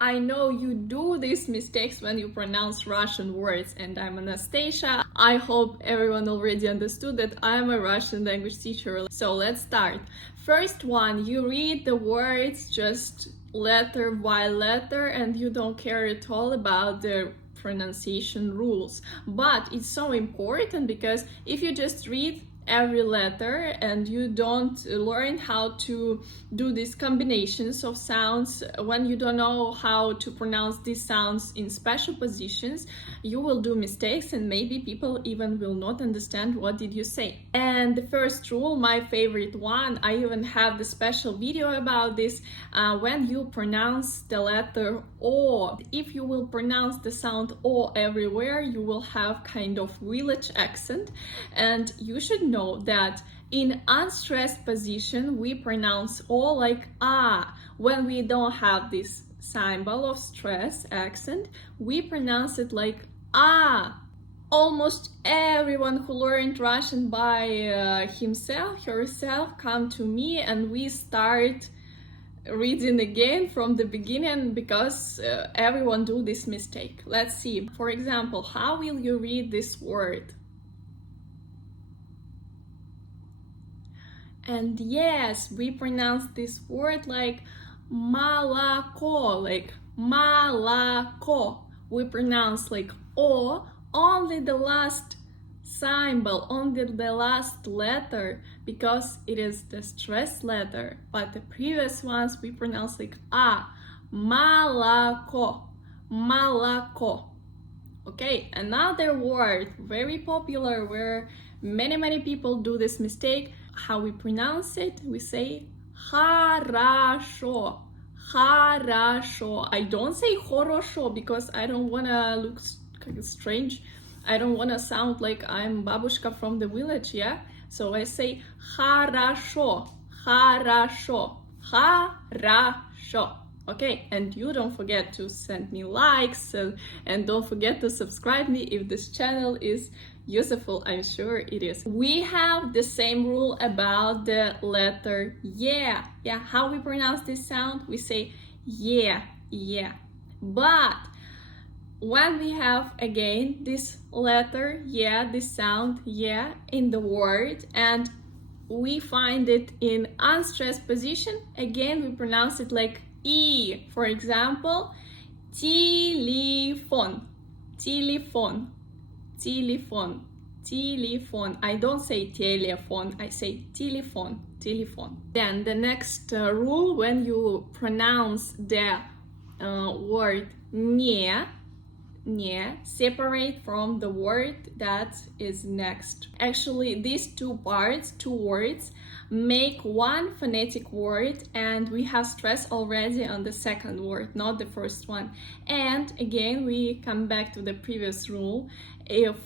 I know you do these mistakes when you pronounce Russian words, and I'm Anastasia. I hope everyone already understood that I'm a Russian language teacher. So let's start. First one, you read the words just letter by letter and you don't care at all about the pronunciation rules. But it's so important because if you just read every letter and you don't learn how to do these combinations of sounds, when you don't know how to pronounce these sounds in special positions, you will do mistakes and maybe people even will not understand what did you say. And the first rule, my favorite one, I even have the special video about this, when you pronounce the letter O, if you will pronounce the sound O everywhere, you will have kind of village accent, and you should know that in unstressed position we pronounce O like ah. When we don't have this symbol of stress accent, we pronounce it like ah. Almost everyone who learned Russian by himself, herself, come to me and we start reading again from the beginning because everyone do this mistake. Let's see. For example, how will you read this word? And yes, we pronounce this word like malako, like malako. We pronounce like O, only the last symbol, only the last letter, because it is the stressed letter. But the previous ones we pronounce like a, malako, malako. Okay, another word very popular where many people do this mistake. How we pronounce it? We say хорошо, хорошо. I don't say хорошо because I don't wanna look kind of strange. I don't wanna sound like I'm babushka from the village, yeah? So I say хорошо, хорошо, хорошо. Okay, and you don't forget to send me likes and don't forget to subscribe me if this channel is useful. I'm sure it is. We have the same rule about the letter yeah. Yeah, how we pronounce this sound? We say yeah, yeah. But when we have again this letter yeah, this sound yeah in the word, and we find it in unstressed position, again we pronounce it like E. For example, telephone, telephone, telephone, telephone. I don't say telephone, I say telephone, telephone. Then the next rule, when you pronounce the word не, separate from the word that is next. Actually, these two words, make one phonetic word, and we have stress already on the second word, not the first one. And again, we come back to the previous rule. If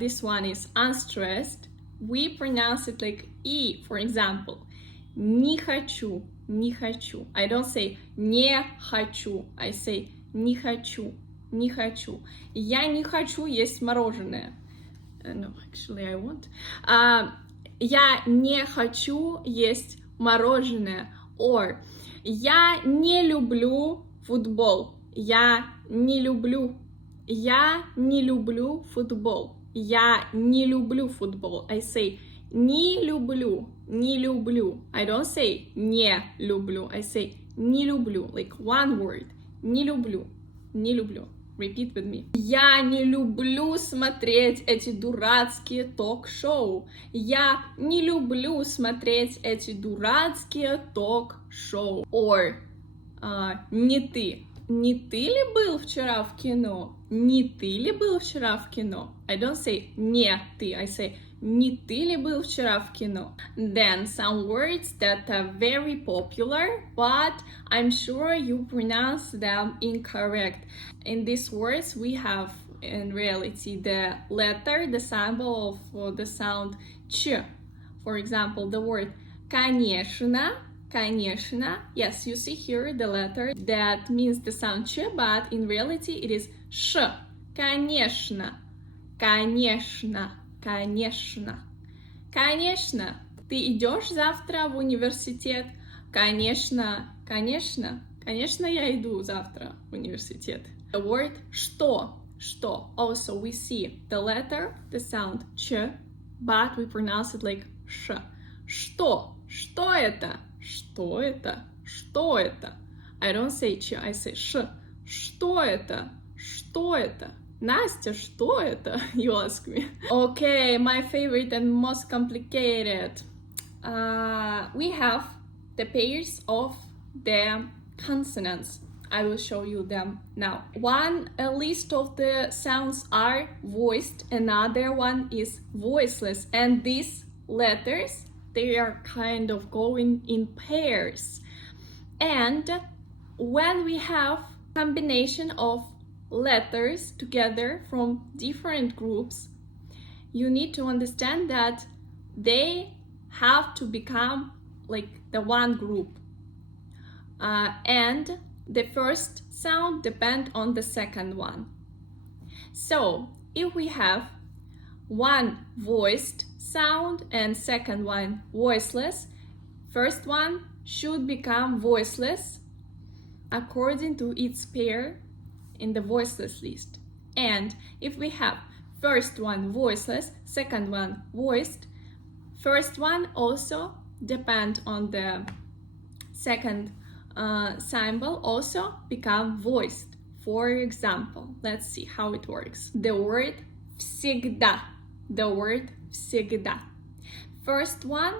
this one is unstressed, we pronounce it like E. For example, не хочу, не хочу. I don't say не хочу, I say не хочу, не хочу. Я не хочу есть мороженое. No, actually I won't. Я не хочу есть мороженое. Or я не люблю футбол. Я не люблю. Я не люблю футбол. Я не люблю футбол. I say не люблю, не люблю. I don't say не люблю. I say не люблю. Like one word. Не люблю, не люблю. Repeat with me. Я не люблю смотреть эти дурацкие ток-шоу. Я не люблю смотреть эти дурацкие ток-шоу. Or не ты. Не ты ли был вчера в кино? Не ты ли был вчера в кино? I don't say не ты. I say не ты ли был вчера в кино? Then some words that are very popular, but I'm sure you pronounce them incorrect. In these words, we have in reality the letter, the symbol of the sound ch. For example, the word конечно, конечно. Yes, you see here the letter that means the sound ch, but in reality it is sh. Конечно, конечно. Конечно. Конечно. Ты идешь завтра в университет? Конечно, конечно, Конечно, я иду завтра в университет. The word что. Also, we see the letter, the sound ch, but we pronounce it like sh. Что? Что это? Что это? Что это? I don't say ch, I say sh. Что это? Что это? Настя, что это? You ask me. Okay, my favorite and most complicated. We have the pairs of the consonants. I will show you them now. A list of the sounds are voiced, another one is voiceless, and these letters, they are kind of going in pairs. And when we have combination of letters together from different groups, you need to understand that they have to become like the one group. And the first sound depends on the second one. So if we have one voiced sound and second one voiceless, first one should become voiceless according to its pair in the voiceless list. And if we have first one voiceless, second one voiced, first one also depend on the second symbol, also become voiced. For example, let's see how it works. The word всегда. The word всегда. First one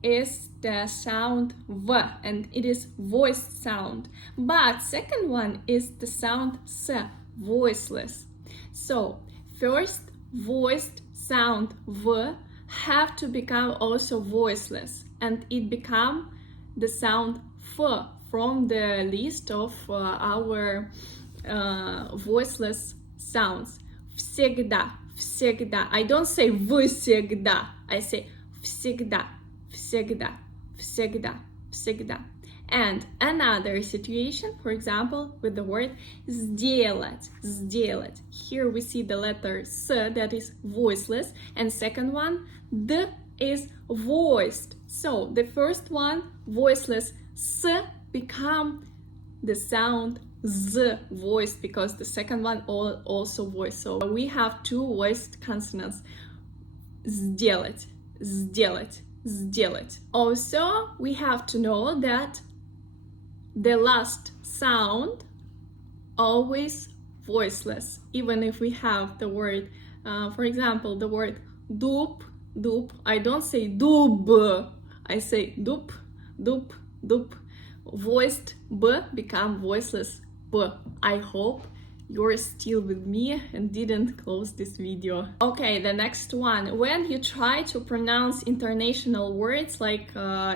is the sound v, and it is voiced sound. But second one is the sound s, voiceless. So first voiced sound v have to become also voiceless, and it become the sound f from the list of our voiceless sounds. Всегда, всегда. I don't say всегда, I say всегда, всегда, всегда, всегда. And another situation, for example, with the word сделать, сделать. Here we see the letter s, that is voiceless, and second one, d, is voiced. So the first one, voiceless s, become the sound z, voiced, because the second one also voiced. So we have two voiced consonants. Сделать, сделать, сделать. Also, we have to know that the last sound always voiceless, even if we have the word, for example, the word dub, dub. I don't say dub, I say dub, dub, dub. Voiced b become voiceless b. I hope you're still with me and didn't close this video. Okay, the next one. When you try to pronounce international words like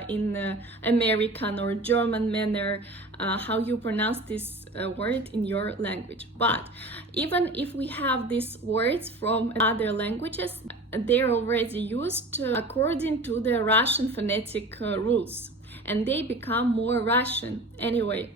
in American or German manner, how you pronounce this word in your language. But even if we have these words from other languages, they're already used according to the Russian phonetic rules, and they become more Russian anyway.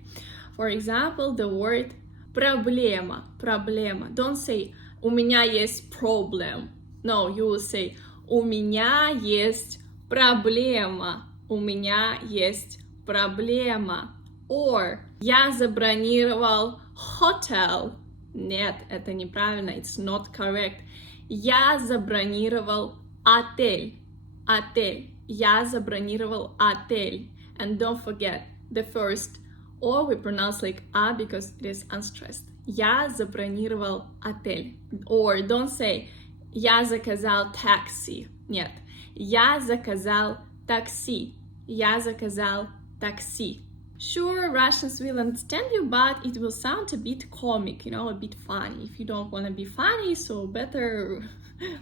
For example, the word проблема, проблема. Don't say у меня есть problem. No, you will say у меня есть проблема. У меня есть проблема. Or я забронировал hotel. Нет, это неправильно. It's not correct. Я забронировал отель. Отель. Я забронировал отель. And don't forget the first or we pronounce like a because it is unstressed. Я забронировал отель. Or don't say я заказал такси. Нет. Я заказал такси. Я заказал такси. Sure, Russians will understand you, but it will sound a bit comic, a bit funny. If you don't want to be funny, so better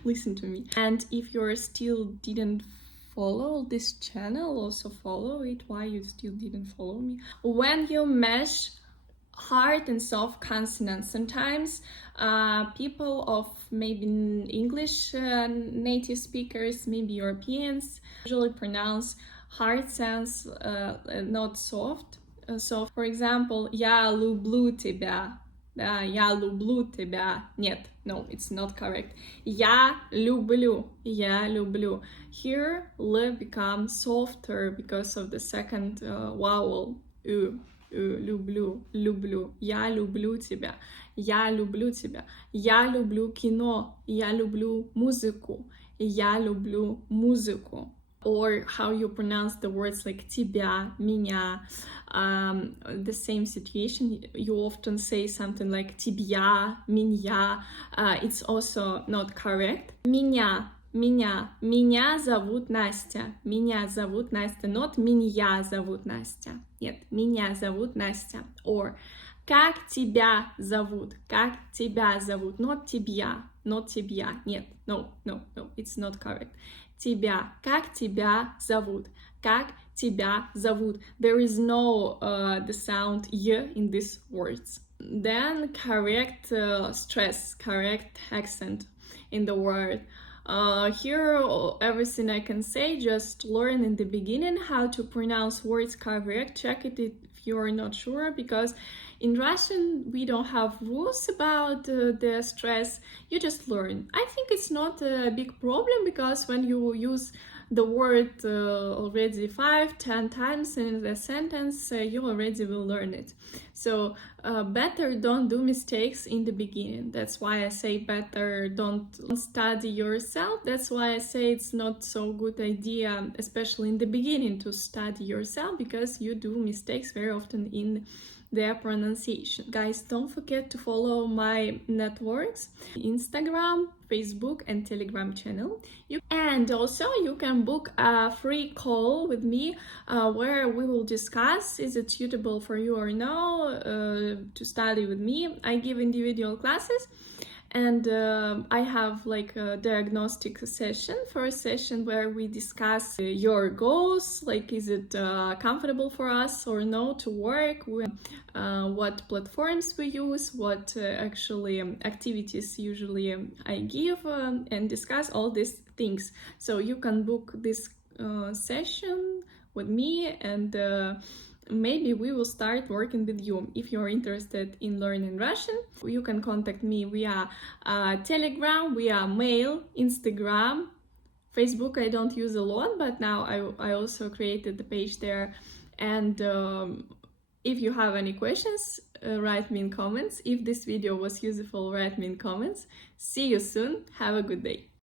listen to me. And if you still didn't follow this channel, also follow it. Why you still didn't follow me? When you mesh hard and soft consonants, sometimes people of maybe English native speakers, maybe Europeans, usually pronounce hard sounds, not soft. So, for example, я люблю тебя. Я люблю тебя. Нет, no, it's not correct. Я люблю. Я люблю. Here, l becomes softer because of the second vowel, u. люблю, люблю, я люблю тебя, я люблю тебя, я люблю кино, я люблю музыку, я люблю музыку. Or how you pronounce the words like тебя, меня. The same situation, you often say something like тебя, меня. It's also not correct. Меня зовут Настя. Меня зовут Настя. Not меня зовут Настя. Нет, меня зовут Настя. Or как тебя зовут? Как тебя зовут? Not тебя. Not тебя. Нет, no, it's not correct. Тебя. Как тебя зовут? Как тебя зовут? There is no the sound y in these words. Then correct stress, correct accent in the word. Here, everything I can say, just learn in the beginning how to pronounce words correct. Check it if you're not sure, because in Russian we don't have rules about the stress. You just learn. I think it's not a big problem, because when you use the word already 5-10 times in the sentence, you already will learn it. So better don't do mistakes in the beginning. That's why I say better don't study yourself. That's why I say it's not so good idea, especially in the beginning, to study yourself, because you do mistakes very often in their pronunciation. Guys, don't forget to follow my networks: Instagram, Facebook and Telegram channel. And also you can book a free call with me where we will discuss is it suitable for you or no to study with me. I give individual classes, and I have like a diagnostic session, first session, where we discuss your goals, like is it comfortable for us or no to work with, what platforms we use, what actually activities usually I give, and discuss all these things. So you can book this session with me, and maybe we will start working with you. If you're interested in learning Russian, you can contact me via Telegram, via mail, Instagram, Facebook. I don't use a lot, but now I also created the page there. And if you have any questions, write me in comments. If this video was useful, write me in comments. See you soon. Have a good day.